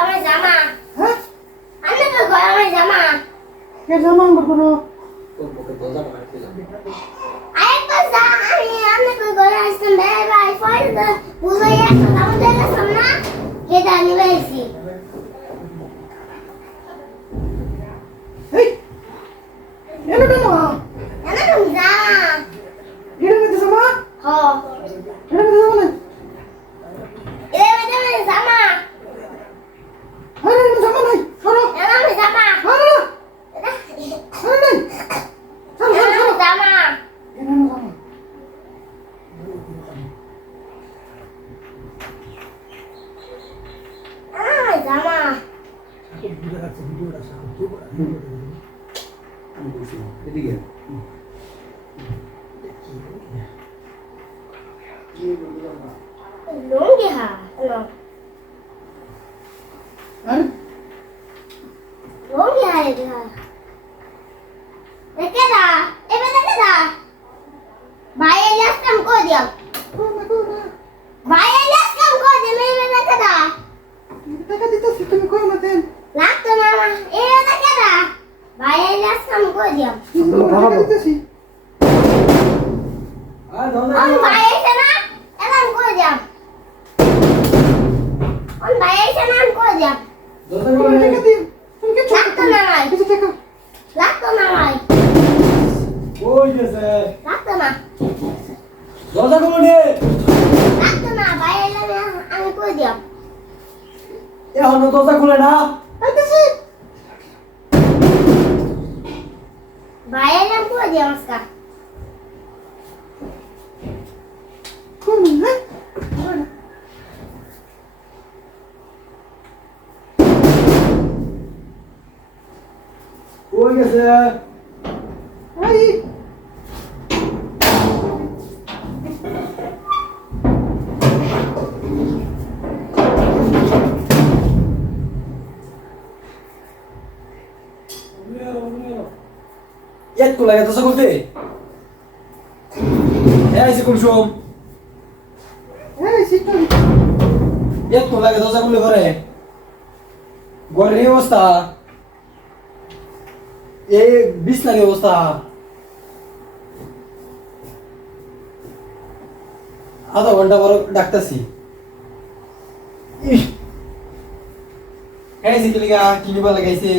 আমার জামা। হ্যাঁ আন্না কই গো আমার জামা। কে জামান করো তোর পক্ষে দরজা মারতে যাবে আরেকবার যা আমি আন্না কই গো আসতাম ভাই ভাই ফয়দা বুঝাই একটা আমাদের সামনে কেটা নিবেছি। এই এলো কেন জানা তুমি জামা। এর মধ্যে জামা হ এর মধ্যে জামা নাই এর মধ্যে জামা। আরে এর জামা নাই সরো জানা আমি জামা। আরে আরে নাই সরো সরো জানা সরো জামা। এর জামা জামা। আমি বলছি এদিকে লুঙ্গি হা হ্যালো আরে লুঙ্গি হা এটা দেখে দা এবে দেখে দা ভাই এলিয়াস কাম করে দিও ভাই এলিয়াস কাম করে দিও এবে দেখে দা টাকা দিতেছি তুমি কই না দেন লাগতো না এবে দেখে দা ভাই এলিয়াস কাম করে দিও টাকা দিতেছি আর দরজা অন ভাই এসে না এলাম করে দিও অন ভাই এসে না করে দিও দরজা তুমি টাকা দিন তুমি কি লাগতো না ভাই কিছু টাকা লাগতো না ভাই কই গেছে লাগতো না দরজা খুলে লাগতো না ভাই এলাম আমি করে দিও এখন দরজা খুলে না আইতেছি ভাই এলাম করে দিও আজকে কোন হ্যাঁ কই গেছে আই এক লাগে দরজা খুলতে এই কুলসুম এই সিটটা এক লাগে দরজা খুলে ঘরে ঘরের এই অবস্থা এই বিছনার এই অবস্থা আধা ঘন্টা পর ডাকতেছি এই সিটলিগা কিনিবা লাগাইছে